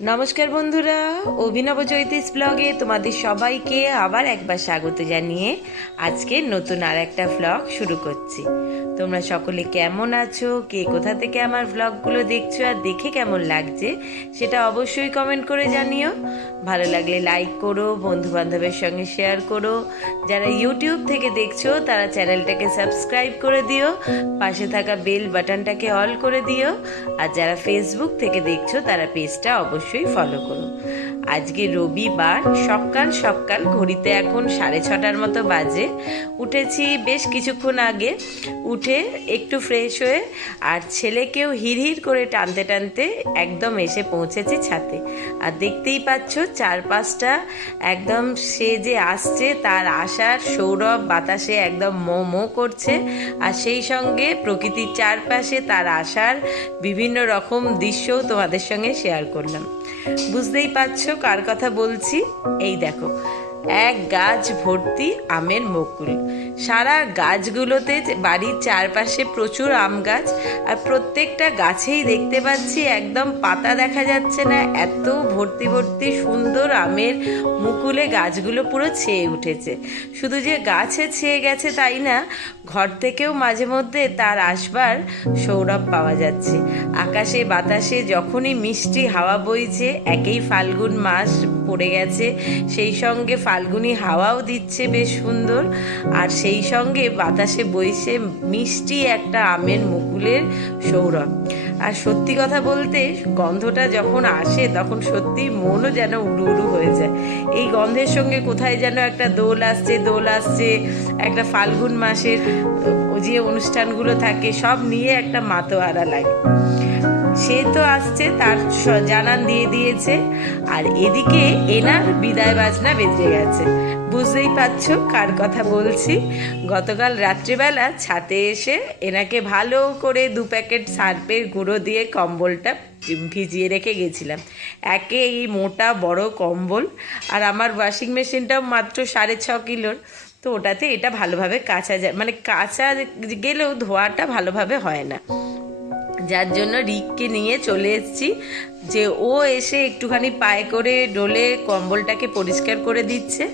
নমস্কার বন্ধুরা, অভিনব জ্যোতিষ ব্লগে তোমাদের সবাইকে আবার একবার স্বাগত জানিয়ে আজকে নতুন আর একটা ব্লগ শুরু করছি। তোমরা সকলে কেমন আছো? কে কোথা থেকে আমার ব্লগগুলো দেখছ? আর দেখে কেমন লাগছে? সেটা অবশ্যই কমেন্ট করে জানিও। ভালো লাগলে লাইক করো বন্ধু বান্ধবের সঙ্গে শেয়ার করো। যারা ইউটিউব থেকে দেখছ, তারা চ্যানেলটাকে সাবস্ক্রাইব করে দিও। পাশে থাকা বেল বাটনটাকে অল করে দিও। আর যারা ফেসবুক থেকে দেখছ, তারা পেজটা অবশ্যই ফলো করো আজকে রবিবার, সকাল সকাল ঘড়িতে এখন সাড়ে ছটার মতো বাজে। উঠেছি বেশ কিছুক্ষণ আগে। উঠে একটু ফ্রেশ হয়ে আর ছেলেকেও হিড়হিড় করে টানতে টানতে একদম এসে পৌঁছেছি ছাতে আর দেখতেই পাচ্ছ চারপাশটা একদম সে যে আসছে তার আসার সৌরভ বাতাসে একদম মো মো করছে। আর সেই সঙ্গে প্রকৃতির চারপাশে তার আসার বিভিন্ন রকম দৃশ্যও তোমাদের সঙ্গে শেয়ার করলাম। বুঝতেই পারছ কার কথা বলছি? এই দেখো এক গাছ ভর্তি আমের মুকুল। সারা গাছগুলোতে বাড়ির চারপাশে প্রচুর আম গাছ আর প্রত্যেকটা গাছেই দেখতে পাচ্ছি একদম পাতা দেখা যাচ্ছে না, এত ভর্তি ভর্তি সুন্দর আমের মুকুলে গাছগুলো পুরো ছেয়ে উঠেছে। শুধু যে গাছে ছেয়ে গেছে তাই না, ঘর থেকেও মাঝে মধ্যে তার আসবার সৌরভ পাওয়া যাচ্ছে। আকাশে বাতাসে যখনই মিষ্টি হাওয়া বইছে, একেই ফাল্গুন মাস পড়ে গেছে। সেই সঙ্গে ফাল্গুনি হাওয়াও দিচ্ছে, বেশ সুন্দর। আর সেই সঙ্গে বাতাসে বইছে মিষ্টি একটা আমের মুকুলের সৌরভ। আর সত্যি কথা বলতে গন্ধটা যখন আসে, তখন সত্যি মনও যেন উড়ু উড়ু হয়ে যায়। এই গন্ধের সঙ্গে কোথায় যেন একটা দোল আসছে দোল আসছে। একটা ফাল্গুন মাসের যে অনুষ্ঠানগুলো থাকে, সব নিয়ে একটা মাতোয়ারা লাগে। সে তো আসছে, তার জানান দিয়ে দিয়েছে। আর এদিকে এনার বিদায় বাজনা বেজে গেছে। বুঝতেই পারছ কার কথা বলছি। গতকাল রাত্রিবেলা ছাতে এসে এনাকে ভালো করে দু প্যাকেট সার্পের গুঁড়ো দিয়ে কম্বলটা ভিজিয়ে রেখে গেছিলাম। একে এই মোটা, বড় কম্বল। আর আমার ওয়াশিং মেশিনটাও মাত্র সাড়ে ছ কিলোর। তো ওটাতে এটা ভালোভাবে কাচা যায় মানে কাচা গেলেও ধোয়াটা ভালোভাবে হয় না। যার জন্য রিককে নিয়ে চলে এসেছি। যে ও এসে একটুখানি পায়ে করে ডলে কম্বলটাকে পরিষ্কার করে দিচ্ছে।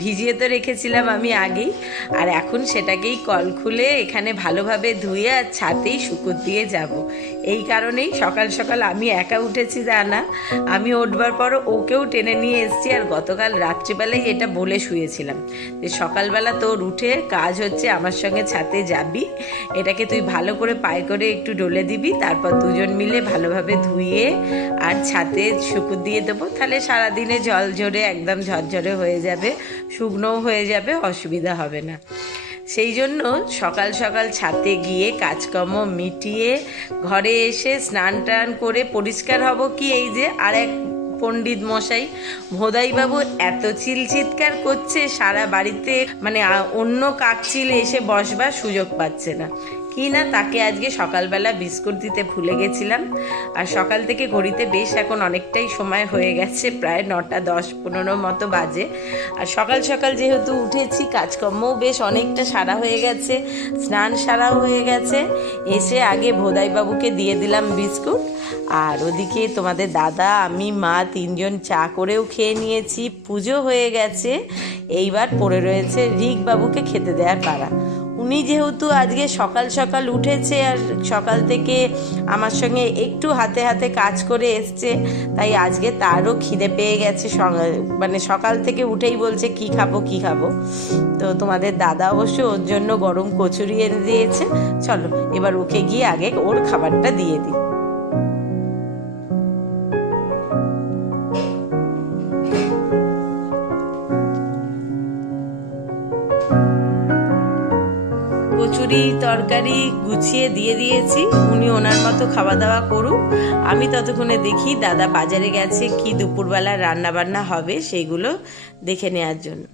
ভিজিয়ে তো রেখেছিলাম আমি আগেই। আর এখন সেটাকেই কল খুলে এখানে ভালোভাবে ধুয়ে আর ছাতেই শুকুর দিয়ে যাব। এই কারণেই সকাল সকাল আমি একা উঠেছি তা না আমি উঠবার পর ওকেও টেনে নিয়ে এসেছি আর গতকাল রাত্রিবেলায় এটা বলে শুয়েছিলাম। যে সকালবেলা তোর উঠে কাজ হচ্ছে, আমার সঙ্গে ছাতে যাবি। এটাকে তুই ভালো করে পায়ে করে একটু ডলে দিবি, তারপর দুজন মিলে ভালোভাবে ধুয়ে আর ছাতে শুকুর দিয়ে দেবো। তাহলে সারাদিনে জল ঝরে একদম ঝরঝরে হয়ে যাবে, শুকনোও হয়ে যাবে, অসুবিধা হবে না। সেই জন্য সকাল সকাল ছাতে গিয়ে কাজকর্ম মিটিয়ে ঘরে এসে স্নান টান করে পরিষ্কার হব কি এই যে আর এক পণ্ডিত মশাই। ভোদাইবাবু এত চিল চিৎকার করছে, সারা বাড়িতে মানে অন্য কাকচিল এসে বসবার সুযোগ পাচ্ছে না। কি না, তাকে আজকে সকালবেলা বিস্কুট দিতে ভুলে গেছিলাম। আর সকাল থেকে ঘড়িতে বেশ এখন অনেকটাই সময় হয়ে গেছে, প্রায় নটা দশ পনেরো মতো বাজে। আর সকাল সকাল যেহেতু উঠেছি, কাজকর্মও বেশ অনেকটা সারা হয়ে গেছে, স্নান সারাও হয়ে গেছে। এসে আগে ভোদাইবাবুকে দিয়ে দিলাম বিস্কুট। আর ওদিকে তোমাদের দাদা, আমি, মা তিনজন চা করেও খেয়ে নিয়েছি, পুজো হয়ে গেছে। এইবার পড়ে রয়েছে রিক বাবুকে খেতে দেওয়ার পাড়া উনি যেহেতু আজকে সকাল সকাল উঠেছে আর সকাল থেকে আমার সঙ্গে একটু হাতে হাতে কাজ করে এসছে, তাই আজকে তারও খিদে পেয়ে গেছে। মানে সকাল থেকে উঠেই বলছে, কি খাব কি খাব? তো তোমাদের দাদা অবশ্য ওর জন্য গরম কচুরি এনে দিয়েছে। চলো, এবার ওকে গিয়ে আগে ওর খাবারটা দিয়ে দিই। তরকারি গুছিয়ে দিয়ে দিয়েছি, উনি ওনার মতো খাওয়া দাওয়া করুক। আমি ততক্ষণে দেখি দাদা বাজারে গেছে, কি দুপুরবেলা রান্নাবান্না হবে সেগুলো দেখে নেওয়ার জন্য।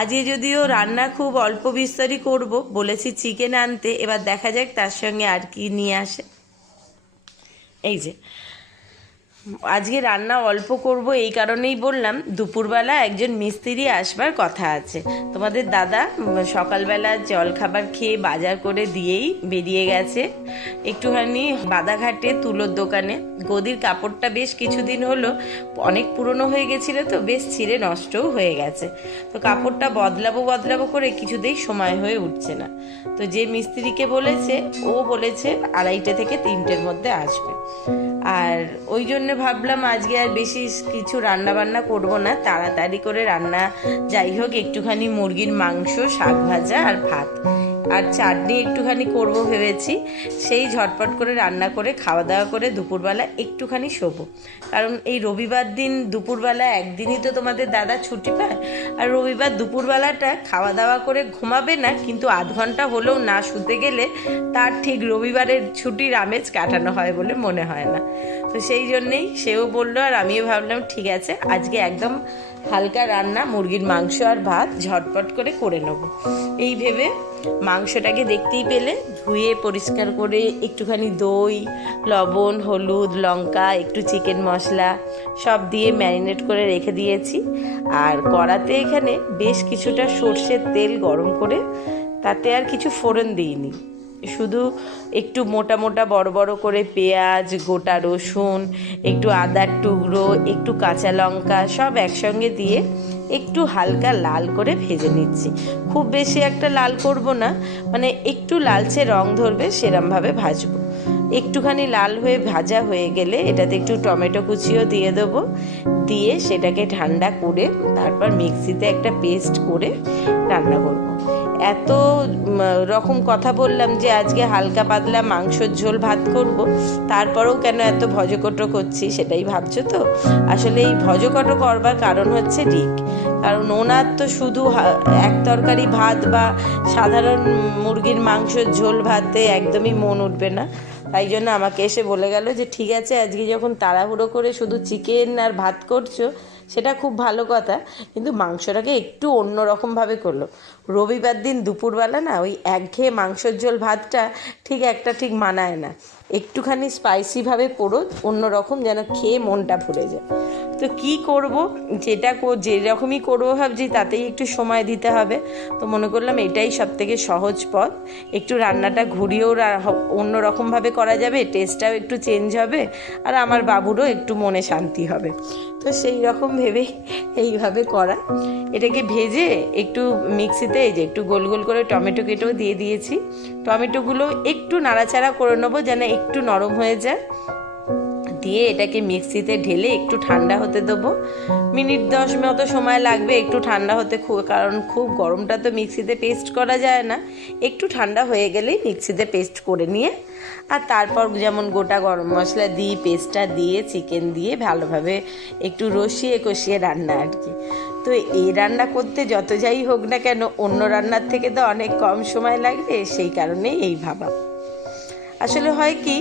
আজকে যদিও রান্না খুব অল্প বিস্তরই করব, বলেছি চিকেন আনতে, এবার দেখা যাক তার সঙ্গে আর কি নিয়ে আসে। এই যে আজকে রান্না অল্প করব এই কারণেই বললাম, দুপুরবেলা একজন মিস্ত্রি আসবার কথা আছে। তোমাদের দাদা সকালবেলা জল খাবার খেয়ে বাজার করে দিয়েই বেরিয়ে গেছে। একটুখানি বাদাঘাটে তুলোর দোকানে। গদির কাপড়টা বেশ কিছুদিন হলো, অনেক পুরনো হয়ে গেছিল তো, বেশ ছিঁড়ে নষ্টও হয়ে গেছে। তো কাপড়টা বদলাবো বদলাবো করে কিছুতেই সময় হয়ে উঠছে না। তো যে মিস্ত্রিকে বলেছে, ও বলেছে আড়াইটে থেকে তিনটের মধ্যে আসবে। আর ওই জন্য ভাবলাম আজকে আর বেশি কিছু রান্না বান্না করব না, তাড়াতাড়ি করে রান্না। যাই হোক, একটুখানি মুরগির মাংস, শাক ভাজা আর ভাত। আর চাটনি একটুখানি করব ভেবেছি। সেই ঝটপট করে রান্না করে খাওয়া দাওয়া করে দুপুরবেলা একটুখানি শোবো। কারণ এই রবিবার দিন দুপুরবেলা একদিনই তো তোমাদের দাদা ছুটি পায়। আর রবিবার দুপুরবেলাটা খাওয়া দাওয়া করে ঘুমাবে না, কিন্তু আধ ঘণ্টা হলেও না শুতে গেলে তার ঠিক রবিবারের ছুটির আমেজ কাটানো হয় বলে মনে হয় না। তো সেই জন্যেই সেও বলল, আর আমিও ভাবলাম, ঠিক আছে, আজকে একদম হালকা রান্না, মুরগির মাংস আর ভাত, ঝটপট করে করে নেব। এই ভেবে মাংসটাকে দেখতেই পেলে, ধুয়ে পরিষ্কার করে একটুখানি দই, লবণ, হলুদ, লঙ্কা, একটু চিকেন মশলা, সব দিয়ে ম্যারিনেট করে রেখে দিয়েছি। আর কড়াতে এখানে বেশ কিছুটা সর্ষের তেল গরম করে তাতে আর কিছু ফোড়ন দিইনি। শুধু একটু মোটা মোটা বড় বড় করে পেঁয়াজ, গোটা রসুন, একটু আদার টুকরো, একটু কাঁচা লঙ্কা সব একসঙ্গে দিয়ে একটু হালকা লাল করে ভেজে নিচ্ছি। খুব বেশি একটা লাল করব না মানে একটু লালচে রং ধরবে সেরমভাবে ভাজবো। একটুখানি লাল হয়ে ভাজা হয়ে গেলে এটাতে একটু টমেটো কুচিও দিয়ে দেবো। দিয়ে সেটাকে ঠান্ডা করে তারপর মিক্সিতে একটা পেস্ট করে রান্না করব। এত রকম কথা বললাম যে আজকে হালকা পাতলা মাংসর ঝোল ভাত করব, তারপরেও কেন এত ভজকটো করছি সেটাই ভাবছ তো? আসলে এই ভজকটো করবার কারণ হচ্ছে রিক। কারণ ওনার তো শুধু এক তরকারি ভাত বা সাধারণ মুরগির মাংসের ঝোল ভাতে একদমই মন উঠবে না। তাই জন্য আমাকে এসে বলে গেল যে, ঠিক আছে, আজকে যখন তাড়াহুড়ো করে শুধু চিকেন আর ভাত করছ সেটা খুব ভালো কথা, কিন্তু মাংসটাকে একটু অন্যরকমভাবে করল। রবিবার দিন দুপুরবেলা না ওই একঘেয়ে মাংসের ঝোল ভাতটা ঠিক একটা ঠিক মানায় না। একটুখানি স্পাইসিভাবে করো অন্যরকম যেন খেয়ে মনটা ভরে যায়। তো কি করব? যেটা যেরকমই করব ভাবছি, তাতেই একটু সময় দিতে হবে। তো মনে করলাম এটাই সব থেকে সহজ পথ। একটু রান্নাটা ঘুরিয়েও অন্যরকমভাবে করা যাবে টেস্টটাও একটু চেঞ্জ হবে, আর আমার বাবুরও একটু মনে শান্তি হবে। তো সেই রকম ভেবে এইভাবে করা। এটাকে ভেজে একটু মিক্সিতে এই যে একটু গোল গোল করে টমেটো কেটেও দিয়ে দিয়েছি। টমেটোগুলো একটু নাড়াচাড়া করে নেব যেন একটু নরম হয়ে যায়। দিয়ে এটাকে মিক্সিতে ঢেলে একটু ঠান্ডা হতে দেবো। মিনিট দশ মতো সময় লাগবে একটু ঠান্ডা হতে খুব, কারণ খুব গরমটা তো মিক্সিতে পেস্ট করা যায় না। একটু ঠান্ডা হয়ে গেলেই মিক্সিতে পেস্ট করে নিয়ে, আর তারপর যেমন গোটা গরম মশলা দিই পেস্টটা দিয়ে, চিকেন দিয়ে ভালোভাবে একটু রসিয়ে কষিয়ে রান্না আর কি। তো এই রান্না করতে যত যাই হোক না কেন, অন্য রান্নার থেকে তো অনেক কম সময় লাগবে, সেই কারণেই এই ভাবা। আসলে হয় কি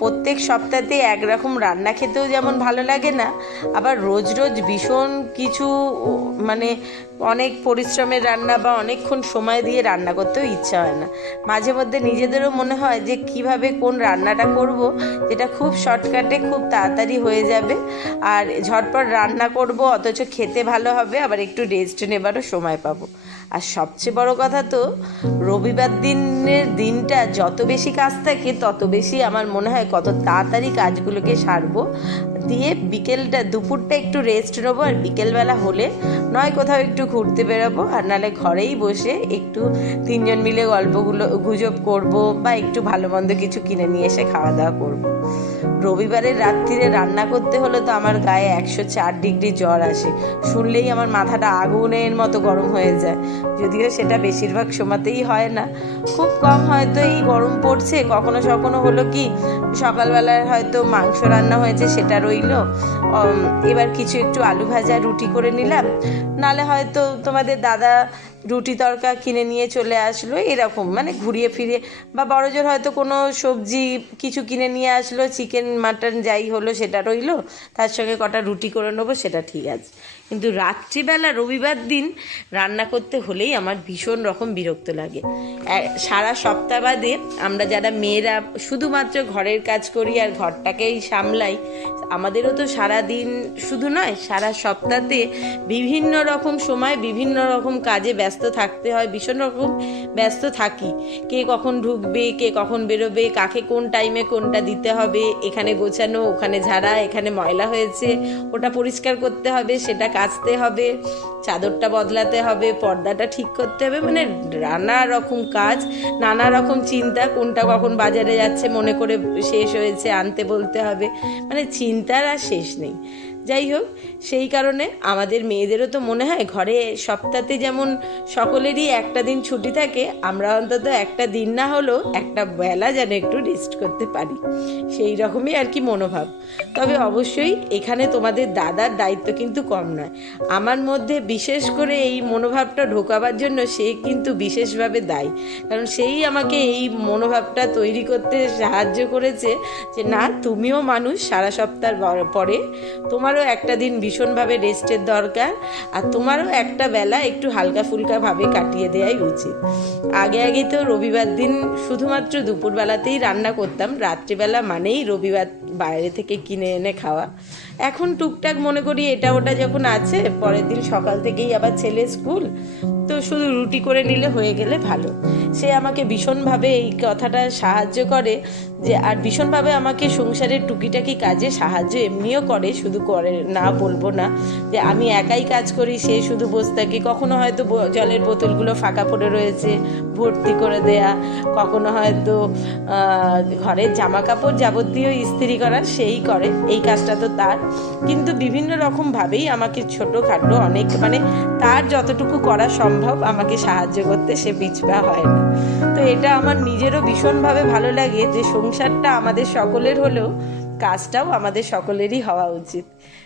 প্রত্যেক সপ্তাহে একরকম রান্না খেতেও যেমন ভালো লাগে না, আবার রোজ রোজ ভীষণ কিছু মানে অনেক পরিশ্রমের রান্না বা অনেকক্ষণ সময় দিয়ে রান্না করতেও ইচ্ছা হয় না। মাঝে মধ্যে নিজেদেরও মনে হয় যে কীভাবে কোন রান্নাটা করব, যেটা খুব শর্টকাটে খুব তাড়াতাড়ি হয়ে যাবে। আর ঝটপট রান্না করব, অথচ খেতে ভালো হবে, আবার একটু রেস্ট নেবারও সময় পাবো। আর সবচেয়ে বড় কথা তো, রবিবার দিনের দিনটা যত বেশি কাজ থাকে, তত বেশি আমার মনে হয় কত তাড়াতাড়ি কাজগুলোকে সারবো। দিয়ে বিকেলটা, দুপুরটা একটু রেস্ট নেব আর বিকেলবেলা হলে নয় কোথাও একটু ঘুরতে বেরোবো আর নাহলে ঘরেই বসে একটু তিনজন মিলে গল্পগুলো, গুজব করব বা একটু ভালো মন্দ কিছু কিনে নিয়ে এসে খাওয়া দাওয়া করব। রবিবারের রাত্রিরে রান্না করতে হলে তো আমার গায়ে একশো চার ডিগ্রি জ্বর আসে। শুনলেই আমার মাথাটা আগুনের মতো গরম হয়ে যায়। যদিও সেটা বেশিরভাগ সময়তেই হয় না। খুব কম হয়তো এই গরম পড়ছে। কখনো সখনো হলো কি সকালবেলায় হয়তো মাংস রান্না হয়েছে সেটা রইল। এবার কিছু একটু আলু ভাজা রুটি করে নিলাম। নালে হয়তো তোমাদের দাদা রুটি তরকা কিনে নিয়ে চলে আসলো, এরকম। মানে ঘুরিয়ে ফিরিয়ে, বা বড়জোর হয়তো কোনো সবজি কিছু কিনে নিয়ে আসলো, চিকেন, মাটন যাই হলো সেটা রইল। তার সঙ্গে কটা রুটি করে নেব সেটা ঠিক আছে। কিন্তু রাত্রিবেলা রবিবার দিন রান্না করতে হলেই আমার ভীষণ রকম বিরক্ত লাগে। সারা সপ্তাহ বাদে আমরা যারা মেয়েরা শুধুমাত্র ঘরের কাজ করি আর ঘরটাকেই সামলাই, আমাদেরও তো সারা দিন শুধু নয়, সারা সপ্তাহতে বিভিন্ন রকম সময়, বিভিন্ন রকম কাজে ব্যস্ত থাকতে হয়, ভীষণ রকম ব্যস্ত থাকি। কে কখন ঢুকবে, কে কখন বেরোবে, কাকে কোন টাইমে কোনটা দিতে হবে, এখানে গোছানো, ওখানে ঝাড়া, এখানে ময়লা হয়েছে, ওটা পরিষ্কার করতে হবে, সেটা কাচতে হবে, চাদরটা বদলাতে হবে, পর্দাটা ঠিক করতে হবে মানে নানা রকম কাজ, নানা রকম চিন্তা, কোনটা কখন বাজারে যাচ্ছে, মনে করে শেষ হয়েছে, আনতে বলতে হবে মানে চিন্তার আর শেষ নেই। যাই হোক, সেই কারণে আমাদের মেয়েদেরও তো মনে হয় ঘরে সপ্তাহে যেমন সকলেরই একটা দিন ছুটি থাকে, আমরা অন্তত একটা দিন না হলেও একটা বেলা যেন একটু রেস্ট করতে পারি। সেই রকমই আর কি মনোভাব। তবে অবশ্যই এখানে তোমাদের দাদার দায়িত্ব কিন্তু কম নয়। আমার মধ্যে বিশেষ করে এই মনোভাবটা ঢোকাবার জন্য সে কিন্তু বিশেষভাবে দায়ী। কারণ সেই আমাকে এই মনোভাবটা তৈরি করতে সাহায্য করেছে যে, না, তুমিও মানুষ, সারা সপ্তাহ পরে পরে তোমারও একটা দিন ভীষণভাবে রেস্টের দরকার আর তোমারও একটা বেলা একটু হালকা ফুলকাভাবে কাটিয়ে দেওয়াই উচিত। আগে আগে তো রবিবার দিন শুধুমাত্র দুপুরবেলাতেই রান্না করতাম, রাত্রিবেলা মানেই রবিবার বাইরে থেকে কিনে এনে খাওয়া। এখন টুকটাক মনে করি এটা ওটা যখন আছে, পরের দিন সকাল থেকেই আবার ছেলে স্কুল শুধু রুটি করে নিলে হয়ে গেলে ভালো। সে আমাকে ভীষণভাবে এই কথাটা সাহায্য করে যে, আর ভীষণভাবে আমাকে সংসারের টুকিটাকি কাজে সাহায্য এমনিও করে, শুধু করে না বলব না যে, আমি একাই কাজ করি, সে শুধু বসে থাকে। কখনো হয়তো জলের বোতলগুলো ফাঁকা পড়ে রয়েছে, ভর্তি করে দেয়া। কখনো হয়তো ঘরের জামা কাপড় যাবতীয় ইস্ত্রি করা সেই করে, এই কাজটা তো তার। কিন্তু বিভিন্ন রকমভাবেই আমাকে ছোটোখাটো অনেক মানে তার যতটুকু করা সম্ভব আমাকে সাহায্য করতে সে পিছপা হয় না। তো এটা আমার নিজেরও ভীষণভাবে ভালো লাগে যে সংসারটা আমাদের সকলের হলেও কাজটাও আমাদের সকলেরই হওয়া উচিত।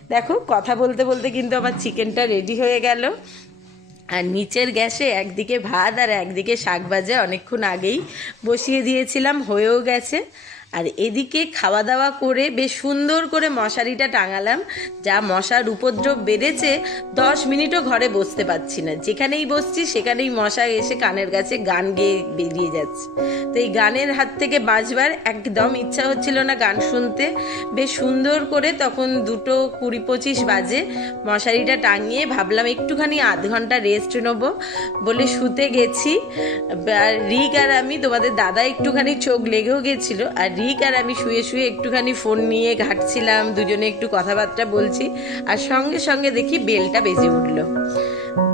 দেখো, কথা বলতে বলতে কিন্তু আমার চিকেনটা রেডি হয়ে গেল। আর নিচের গ্যাসে একদিকে ভাত আর একদিকে শাক ভাজা অনেকক্ষণ আগেই বসিয়ে দিয়েছিলাম, হয়েও গেছে। আর এদিকে খাওয়া দাওয়া করে বেশ সুন্দর করে মশারিটা টাঙালাম, যা মশার উপদ্রব বেড়েছে দশ মিনিটও ঘরে বসতে পারছি না। যেখানেই বসছি সেখানেই মশা এসে কানের কাছে গান গেয়ে বেরিয়ে যাচ্ছে। তো এই গানের হাত থেকে বাঁচবার একদম ইচ্ছা হচ্ছিল না গান শুনতে। বেশ সুন্দর করে তখন দুটো কুড়ি পঁচিশ বাজে, মশারিটা টাঙিয়ে ভাবলাম একটুখানি আধ ঘণ্টা রেস্ট নেব বলে শুতে গেছি। আর রিক আর আমি, তোমাদের দাদা একটুখানি চোখ লেগেও গেছিল, আর রিক আর আমি শুয়ে শুয়ে একটুখানি ফোন নিয়ে ঘাটছিলাম, দুজনে একটু কথাবার্তা বলছি, আর সঙ্গে সঙ্গে দেখি বেলটা বেজে উঠল।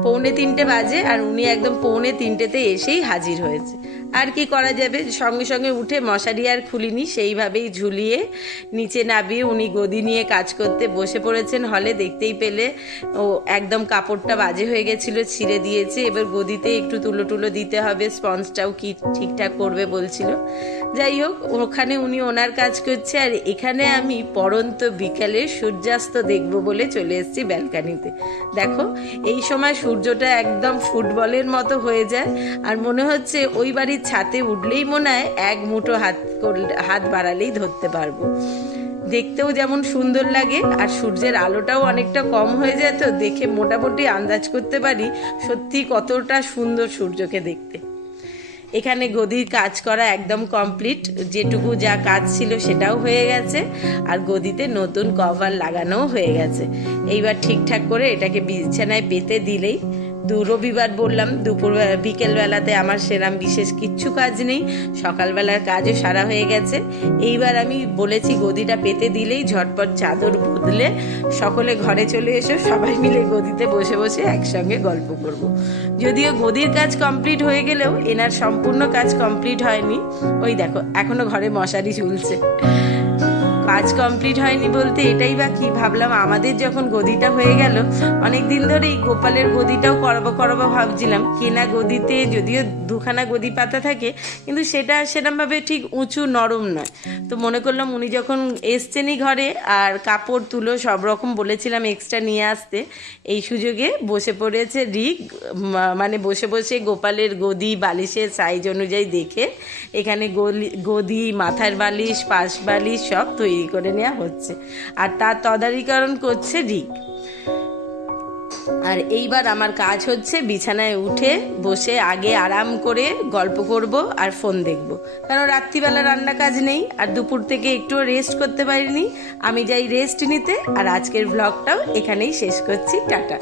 পৌনে তিনটে বাজে, আর উনি একদম পৌনে তিনটেতে এসেই হাজির হয়েছে। আর কি করা যাবে? সঙ্গে সঙ্গে উঠে মশারি আর খুলিনি, সেইভাবেই ঝুলিয়ে নিচে নামিয়ে উনি গদি নিয়ে কাজ করতে বসে পড়েছেন হলে। দেখতেই পেলে ও একদম কাপড়টা বাজে হয়ে গেছিল, ছিঁড়ে দিয়েছে। এবার গদিতে একটু তুলো টুলো দিতে হবে, স্পঞ্জটাও কি ঠিকঠাক করবে বলছিল। যাই হোক, ওখানে উনি ওনার কাজ করছে, আর এখানে আমি পরন্ত বিকেলে সূর্যাস্ত দেখব বলে চলে এসেছি ব্যালকানিতে। দেখো, এই সময় সূর্যটা একদম ফুটবলের মতো হয়ে যায়, আর মনে হচ্ছে ওই বাড়ির ছাতে উঠলেই মনে হয় এক মুঠো হাত হাত বাড়ালেই ধরতে পারব। দেখতেও যেমন সুন্দর লাগে, আর সূর্যের আলোটাও অনেকটা কম হয়ে যায়, তো দেখে মোটামুটি আন্দাজ করতে পারি সত্যি কতটা সুন্দর সূর্যকে দেখতে। এখানে গদির কাজ করা একদম কমপ্লিট যেটুকু যা কাজ ছিল সেটাও হয়ে গেছে, আর গদিতে নতুন কভার লাগানোও হয়ে গেছে। এইবার ঠিকঠাক করে এটাকে বিছানায় পেতে দিলেই দু রবিবার বললাম, দুপুর বিকেল বেলাতে আমার সেরাম বিশেষ কিচ্ছু কাজ নেই, সকালবেলার কাজও সারা হয়ে গেছে। এইবার আমি বলেছি গদিটা পেতে দিলেই ঝটপট চাদর বদলে সকলে ঘরে চলে এসো, সবাই মিলে গদিতে বসে বসে একসঙ্গে গল্প করব। যদিও গদির কাজ কমপ্লিট হয়ে গেলেও এনার সম্পূর্ণ কাজ কমপ্লিট হয়নি। ওই দেখো, এখনও ঘরে মশারি ঝুলছে। কাজ কমপ্লিট হয়নি বলতে এটাই বা কি ভাবলাম? আমাদের যখন গদিটা হয়ে গেল অনেক দিন ধরেই গোপালের গদিটাও করব করাবো ভাবছিলাম। কেনা গদিতে যদিও দুখানা গদি পাতা থাকে, কিন্তু সেটা সেরকমভাবে ঠিক উঁচু নরম নয়। তো মনে করলাম উনি যখন এসছেনই ঘরে আর কাপড়, তুলো সব রকম বলেছিলাম এক্সট্রা নিয়ে আসতে, এই সুযোগে বসে পড়েছে রিক মানে বসে বসে গোপালের গদি বালিশের সাইজ অনুযায়ী দেখে, এখানে গলি- গদি, মাথার বালিশ, পাশ বালিশ সব তৈরি করে নেওয়া হচ্ছে। আর তার তদারীকরণ করছে রিক। আর এইবার আমার কাজ হচ্ছে বিছানায় উঠে বসে আগে আরাম করে গল্প করব আর ফোন দেখব। কারণ রাত্রিবেলা রান্না কাজ নেই আর দুপুর থেকে একটুও রেস্ট করতে পারিনি। আমি যাই রেস্ট নিতে আর আজকের ব্লগটাও এখানেই শেষ করছি। টাটা।